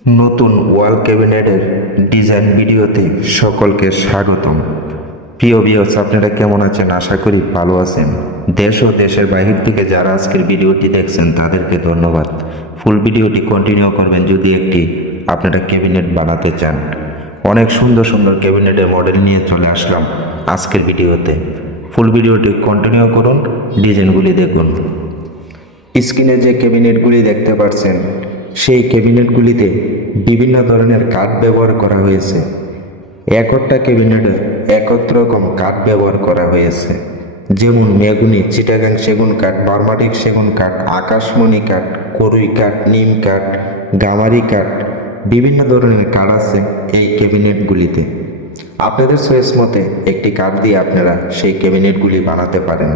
নতুন ওয়াল ক্যাবিনেটের ডিজাইন ভিডিওতে সকলকে স্বাগতম। প্রিয় বিয়স আপনারা কেমন আছেন? আশা করি ভালো আছেন। দেশ ও দেশের বাহির থেকে যারা আজকের ভিডিওটি দেখছেন, তাদেরকে ধন্যবাদ। ফুল ভিডিওটি কন্টিনিউ করবেন যদি একটি আপনারা ক্যাবিনেট বানাতে চান। অনেক সুন্দর সুন্দর ক্যাবিনেটের মডেল নিয়ে চলে আসলাম আজকের ভিডিওতে। ফুল ভিডিওটি কন্টিনিউ করুন ডিজাইনগুলি দেখুন। স্ক্রিনে যে ক্যাবিনেটগুলি দেখতে পাচ্ছেন সেই ক্যাবিনেটগুলিতে বিভিন্ন ধরনের কাঠ ব্যবহার করা হয়েছে। একটা ক্যাবিনেটে একত্র রকম কাঠ ব্যবহার করা হয়েছে। যেমন মেগুনি, চিটাগাং সেগুন কাঠ বার্মাটিক সেগুন কাঠ, আকাশমণি কাঠ, করুই কাঠ, নিম কাঠ, গামারি কাঠ, বিভিন্ন ধরনের কাঠ আছে এই ক্যাবিনেটগুলিতে। আপনাদের চয়েস মতে একটি কাঠ দিয়ে আপনারা সেই ক্যাবিনেটগুলি বানাতে পারেন।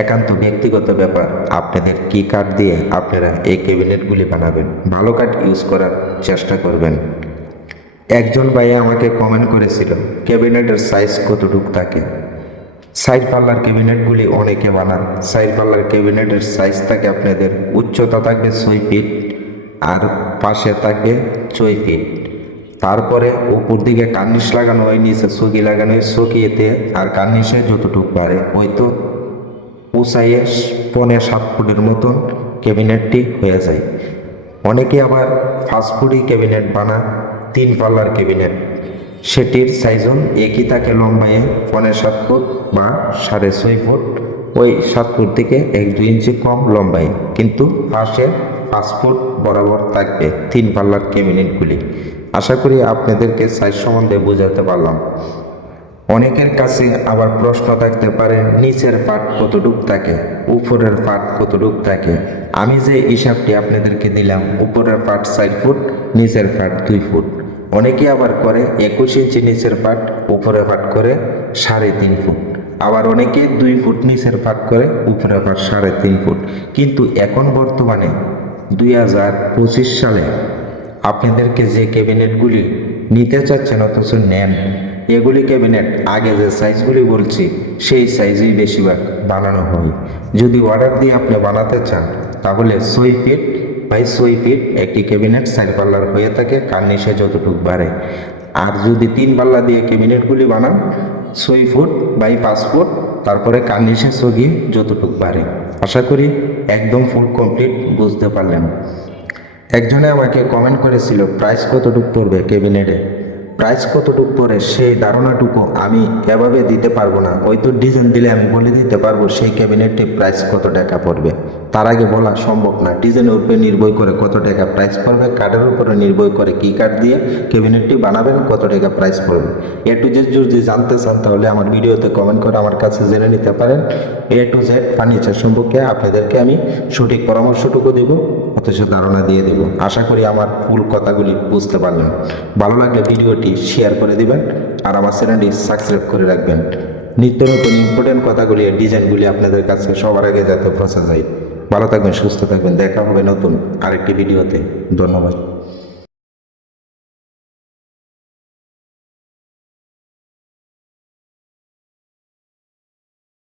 একান্ত ব্যক্তিগত ব্যাপার। আপনাদের কি কাঠ দিয়ে আপনারা এই ক্যাবিনেটগুলি বানাবেন? ভালো কাঠ ইউজ করার চেষ্টা করবেন। একজন ভাইয়া আমাকে কমেন্ট করেছিল, ক্যাবিনেটের সাইজ কতটুক থাকে? সাইড পাল্লার ক্যাবিনেটগুলি অনেকে বানান। সাইড পাল্লার ক্যাবিনেটের সাইজ থাকে আপনাদের, উচ্চতা থাকবে ছয় ফিট আর পাশে থাকবে ছয় ফিট তারপরে উপর দিকে কার্নিশ লাগানো হয়, নিচে চকি লাগানো হয় চকিয়েতে আর কার্নিশে যতটুক পারে ওই তো উঁচাইয়ে পনে সাত ফুটের মতন ক্যাবিনেটটি হয়ে যায়। অনেকে আবার ফাস্টফুডি ক্যাবিনেট বানা, তিন পাল্লার ক্যাবিনেট। সেটির সাইজন একই থাকে লম্বায়ে পনে সাত ফুট বা সাড়ে ছয় ফুট। ওই সাত ফুট থেকে এক দুই ইঞ্চি কম লম্বায় কিন্তু পাশে পাঁচ ফুট বরাবর থাকবে তিন পাল্লার ক্যাবিনেটগুলি। আশা করি আপনাদেরকে সাইজ সম্বন্ধে বোঝাতে পারলাম। অনেকের কাছে আবার প্রশ্ন থাকতে পারে, নিচের পাট কতটুক থাকে? উপরের পাট কতটুক থাকে? আমি যে হিসাবটি আপনাদেরকে দিলাম, উপরের পাট চার ফুট, নিচের পাট দুই ফুট। অনেকে আবার করে, একুশ ইঞ্চি নিচের পাট উপরের পাট করে সাড়ে তিন ফুট। আবার অনেকে দুই ফুট নিচের পাট করে উপরের পাট সাড়ে তিন ফুট। কিন্তু এখন বর্তমানে দুই হাজার পঁচিশ সালে আপনাদেরকে যে ক্যাবিনেটগুলি নিতে চাচ্ছেন, অথচ নেন এগুলি ক্যাবিনেট আগে যে সাইজগুলি বলছি, সেই সাইজেই বেশিরভাগ বানানো হয়। যদি অর্ডার দিয়ে আপনি বানাতে চান, তাহলে ছয় ফিট বাই ছয় ফিট একটি ক্যাবিনেট চার পাল্লার হয়ে থাকে, কার্নিশে যতটুকু বাড়ে। আর যদি তিন পাল্লা দিয়ে ক্যাবিনেটগুলি বানান, ছয় ফুট বাই পাঁচ ফুট তারপরে কার্নিশে সগি যতটুকু বাড়ে। আশা করি একদম ফুল কমপ্লিট বুঝতে পারলেন। একজনে আমাকে কমেন্ট করেছিল প্রাইস কতটুকু পড়বে ক্যাবিনেটে প্রাইস কতটুকু পরে সেই ধারণাটুকু আমি এভাবে দিতে পারব না। ওই তো ডিজাইন দিলে আমি বলে দিতে পারব সেই ক্যাবিনেটটি প্রাইস কত টাকা পড়বে। তার আগে বলা সম্ভব না। ডিজাইনের উপরে নির্ভর করে কত টাকা প্রাইস পড়বে কাঠের উপরে নির্ভর করে কী কাঠ দিয়ে ক্যাবিনেটটি বানাবেন, কত টাকা প্রাইস পড়বে। এ টু জেড যদি জানতে চান, তাহলে আমার ভিডিওতে কমেন্ট করে আমার কাছে জেনে নিতে পারেন। এ টু জেড ফার্নিচার সম্পর্কে আপনাদেরকে আমি সঠিক পরামর্শটুকু দেব, অথচ ধারণা দিয়ে দেব। আশা করি আমার ফুল কথাগুলি বুঝতে পারলেন। ভালো লাগলে ভিডিওটি শেয়ার করে দেবেন আর আমার চ্যানেলটি সাবস্ক্রাইব করে রাখবেন। নিত্য নতুন ইম্পর্টেন্ট কথাগুলি ডিজাইনগুলি আপনাদের কাছে সবার আগে যাতে পৌঁছা যায়। ভালো থাকবেন সুস্থ থাকবেন। দেখা হবে নতুন আরেকটি ভিডিওতে। ধন্যবাদ।